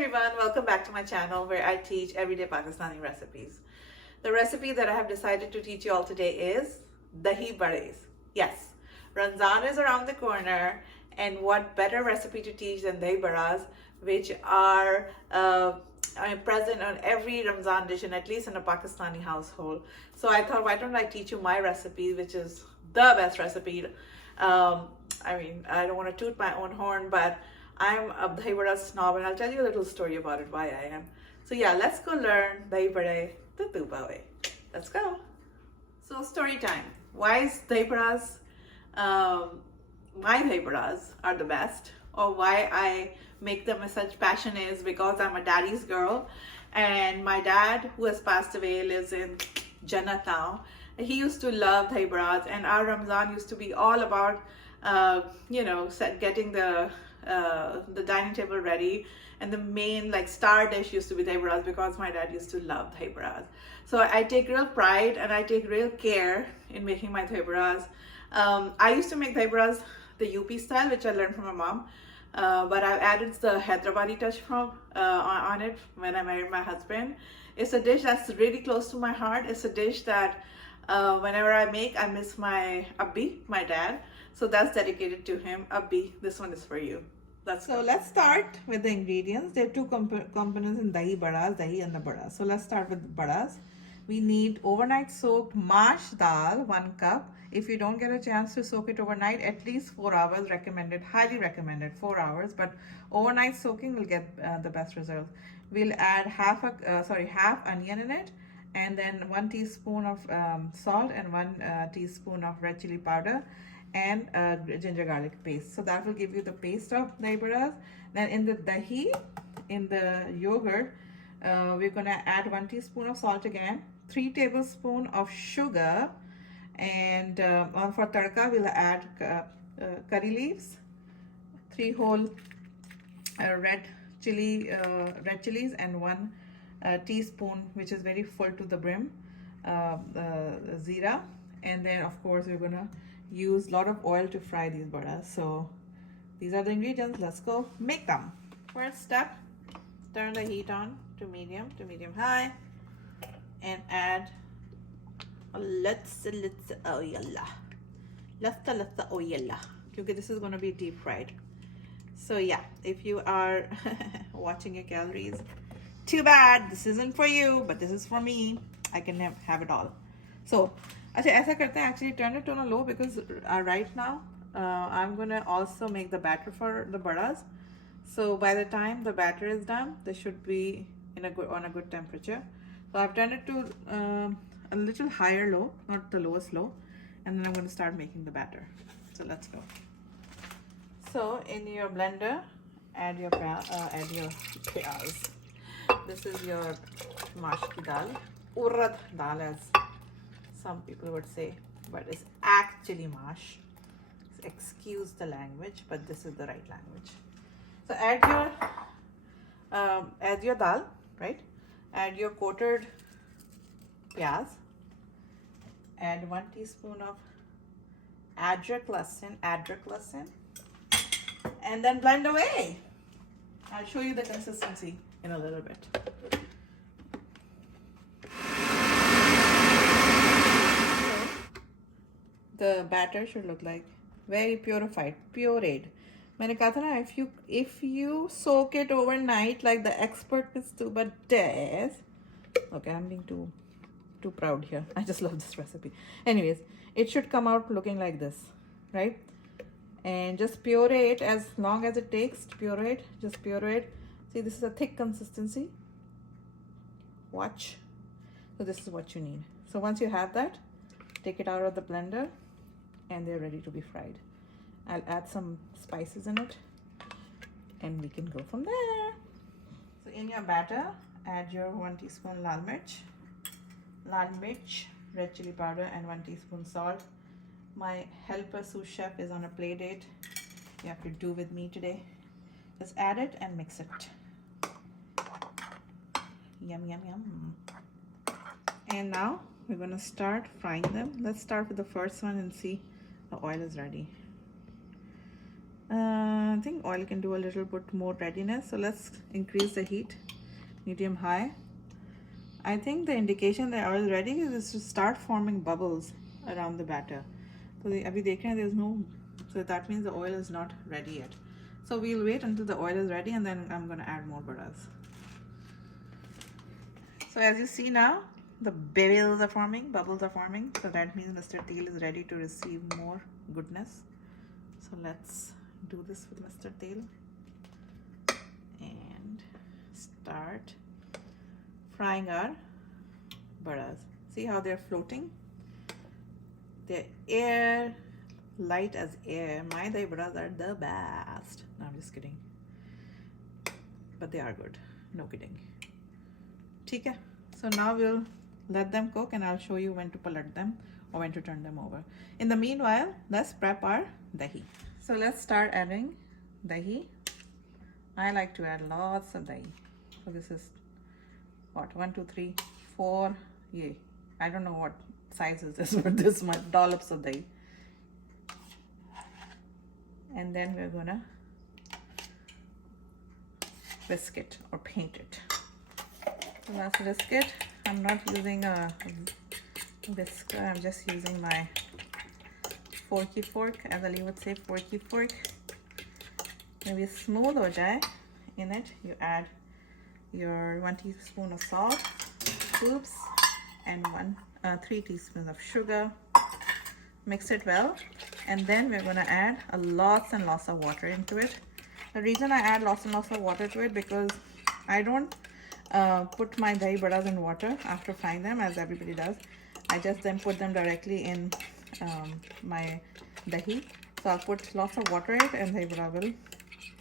everyone, welcome back to my channel where I teach everyday Pakistani recipes. The recipe that I have decided to teach you all today is Dahi Baras. Yes, Ramzan is around the corner, and what better recipe to teach than Dahi Baras, which are present on every Ramzan dish and at least in a Pakistani household. So I thought, why don't I teach you my recipe, which is the best recipe. I don't want to toot my own horn, but I'm a Dahi Bada snob, and I'll tell you a little story about it, why I am. So yeah, let's go learn Dahi Bada the Tuba way. Let's go. So story time. Why is Dahi Badas, my Dahi Badas are the best, or why I make them with such passion is because I'm a daddy's girl, and my dad, who has passed away, lives in Jannat now. He used to love Dahi Badas, and our Ramzan used to be all about getting the dining table ready, and the main star dish used to be Dahi Baras because my dad used to love Dahi Baras. So I take real pride and I take real care in making my Dahi Baras. I used to make Dahi Baras the UP style, which I learned from my mom, but I've added the Hyderabadi touch on it when I married my husband. It's a dish that's really close to my heart. It's a dish that whenever I make, I miss my Abbi, my dad. So that's dedicated to him. Abbi, this one is for you. Let's start with the ingredients. There are two components in Dahi Baras, Dahi and the Baras. So let's start with the Baras. We need overnight soaked Mash Daal, 1 cup. If you don't get a chance to soak it overnight, at least 4 hours recommended, highly recommended, 4 hours. But overnight soaking will get the best results. We'll add half onion in it, and then 1 teaspoon of salt and 1 teaspoon of red chili powder, and ginger garlic paste. So that will give you the paste of Dahi Baras. Then in the dahi, in the yogurt, we're gonna add 1 teaspoon of salt again, 3 tablespoons of sugar, and for tadka we'll add curry leaves, 3 whole red chilies, and 1 teaspoon, which is very full to the brim, zira. And then of course we're gonna use a lot of oil to fry these baras. So these are the ingredients. Let's go make them. First step, turn the heat on to medium high, and add let's oil, because this is going to be deep fried. So yeah, if you are watching your calories, too bad, this isn't for you, but this is for me. I can have it all. So actually turn it on a low, because right now I'm gonna also make the batter for the baras. So by the time the batter is done, they should be on a good temperature. So I've turned it to a little higher low, not the lowest low, and then I'm going to start making the batter. So let's go. So in your blender, add your piyaz. This is your Mash Daal, urad dal as some people would say, but it's actually mash. Excuse the language, but this is the right language. So add your dal, right? Add your coated piyaz. Add 1 teaspoon of adrak lasan, and then blend away. I'll show you the consistency in a little bit. The batter should look like very purified, pureed. मैंने कहा था ना, if you soak it overnight like the expert Miss Tuba does. Okay, I'm being too proud here. I just love this recipe. Anyways, it should come out looking like this, right? And just puree it as long as it takes to puree it. Just puree it. See, this is a thick consistency. Watch. So this is what you need. So once you have that, take it out of the blender, and they're ready to be fried. I'll add some spices in it, and we can go from there. So in your batter, add your 1 teaspoon lal mirch, red chili powder, and 1 teaspoon salt. My helper sous chef is on a play date. You have to do with me today. Just add it and mix it. Yum, yum, yum. And now we're going to start frying them. Let's start with the first one and see the oil is ready. I think oil can do a little bit more readiness. So let's increase the heat, medium high. I think the indication that oil is ready is to start forming bubbles around the batter. So abhi dekh rahe hain, there's no, so that means the oil is not ready yet. So we'll wait until the oil is ready and then I'm going to add more baras. So as you see now, the bubbles are forming. So that means Mr. Deel is ready to receive more goodness. So let's do this with Mr. Deel and start frying our baras. See how they're floating? They're air, light as air. My dahi baras are the best. No, I'm just kidding. But they are good. No kidding. ठीक है. So now we'll let them cook and I'll show you when to palat them or when to turn them over. In the meanwhile, let's prep our dahi. So let's start adding dahi. I like to add lots of dahi. So this is what, 1, 2, 3, 4. Yeah, I don't know what size is this, but this much dollops of dahi. And then we're gonna whisk it or paint it. So let's whisk it. I'm not using a whisker, I'm just using my forky fork, as Ali would say, forky fork. Maybe smooth ho jaye. In it, you add your 1 teaspoon of salt, oops, and 3 teaspoons of sugar. Mix it well, and then we're gonna add lots and lots of water into it. The reason I add lots and lots of water to it because I don't put my dahi baras in water after frying them as everybody does. I just then put them directly in my dahi. So I'll put lots of water in it and dahi bara will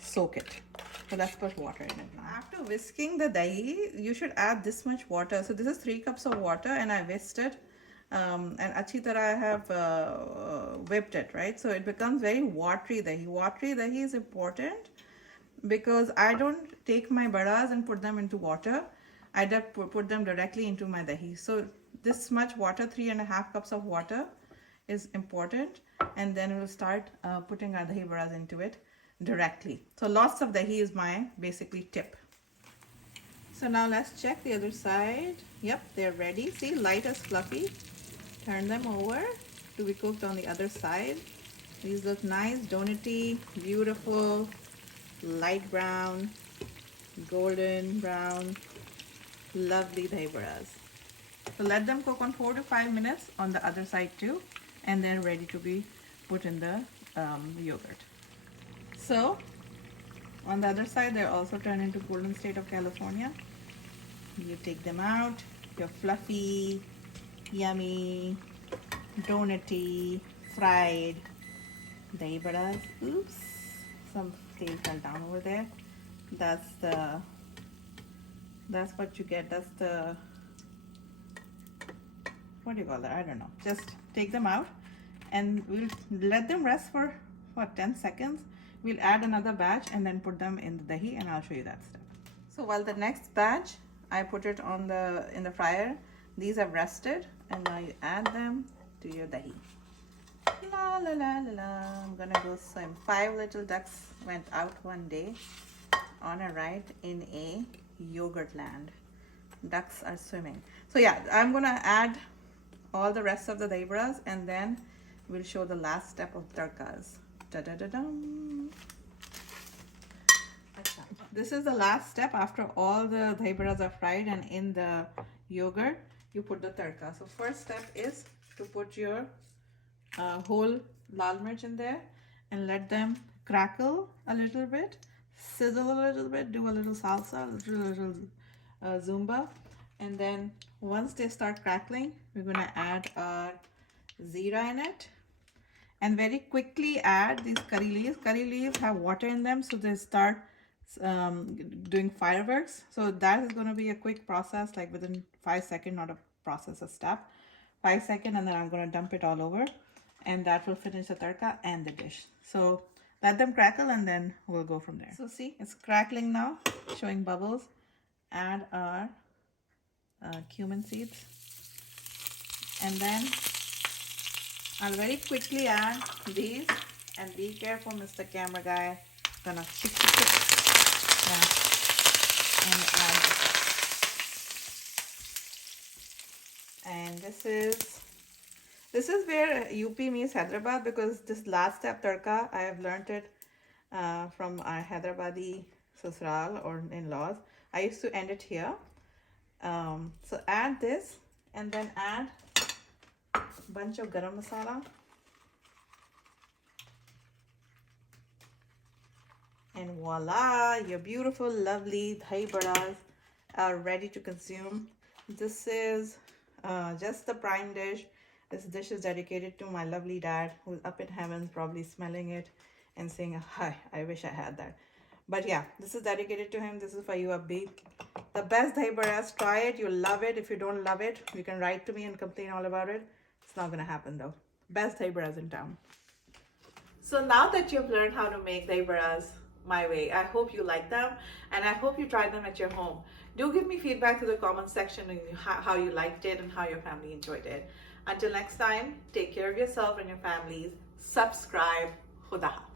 soak it. So let's put water in it now. After whisking the dahi, you should add this much water. So this is 3 cups of water and I whisked it. And achhi tarah I have whipped it, right? So it becomes very watery dahi. Watery dahi is important because I don't take my baras and put them into water. I just put them directly into my dahi. So this much water, 3.5 cups of water is important. And then we'll start putting our dahi baras into it directly. So lots of dahi is my basically tip. So now let's check the other side. Yep, they're ready. See, light as fluffy. Turn them over to be cooked on the other side. These look nice, donutty, beautiful, light brown, golden brown, lovely dahi baras. So let them cook on 4 to 5 minutes on the other side too, and then ready to be put in the yogurt. So on the other side, they're also turned into golden state of California. You take them out, you're fluffy, yummy, donutty, fried dahi baras. Oops, some tail fell down over there. That's what you get. That's the, what do you call that? I don't know. Just take them out and we'll let them rest for what, 10 seconds. We'll add another batch and then put them in the dahi and I'll show you that step. So while the next batch, I put it on in the fryer. These have rested and now you add them to your dahi. La la la la la. I'm gonna go swim. 5 little ducks went out one day on a ride in a yogurt land. Ducks are swimming. So yeah, I'm gonna add all the rest of the dahi baras and then we'll show the last step of tadkas. Da-da-da-dum. This is the last step. After all the dahi baras are fried and in the yogurt, you put the tadka. So first step is to put your whole lal mirch in there and let them crackle a little bit, sizzle a little bit, do a little salsa, a little zumba, and then once they start crackling, we're gonna add our zeera in it. And very quickly add these curry leaves. Curry leaves have water in them, so they start doing fireworks. So that is going to be a quick process, like within 5 seconds, not a process, a step. 5 seconds, and then I'm going to dump it all over. And that will finish the tadka and the dish. So let them crackle and then we'll go from there. So see, it's crackling now, showing bubbles. Add our cumin seeds. And then I'll very quickly add these And be careful, Mr. Camera Guy. Gonna and add this. And this is where UP meets Hyderabad, because this last step tadka I have learned it from our Hyderabadi Susral or in-laws. I used to end it here. So add this and then add a bunch of garam masala. And voila, your beautiful, lovely Dahi Baras are ready to consume. This is just the prime dish. This dish is dedicated to my lovely dad, who's up in heaven, probably smelling it and saying, hi, I wish I had that. But yeah, this is dedicated to him. This is for you, Abbi. The best Dahi Baras. Try it. You'll love it. If you don't love it, you can write to me and complain all about it. It's not going to happen though. Best Dahi Baras in town. So now that you've learned how to make Dahi Baras my way, I hope you like them and I hope you try them at your home. Do give me feedback to the comment section on how you liked it and how your family enjoyed it. Until next time, take care of yourself and your families. Subscribe. Khuda Hafiz.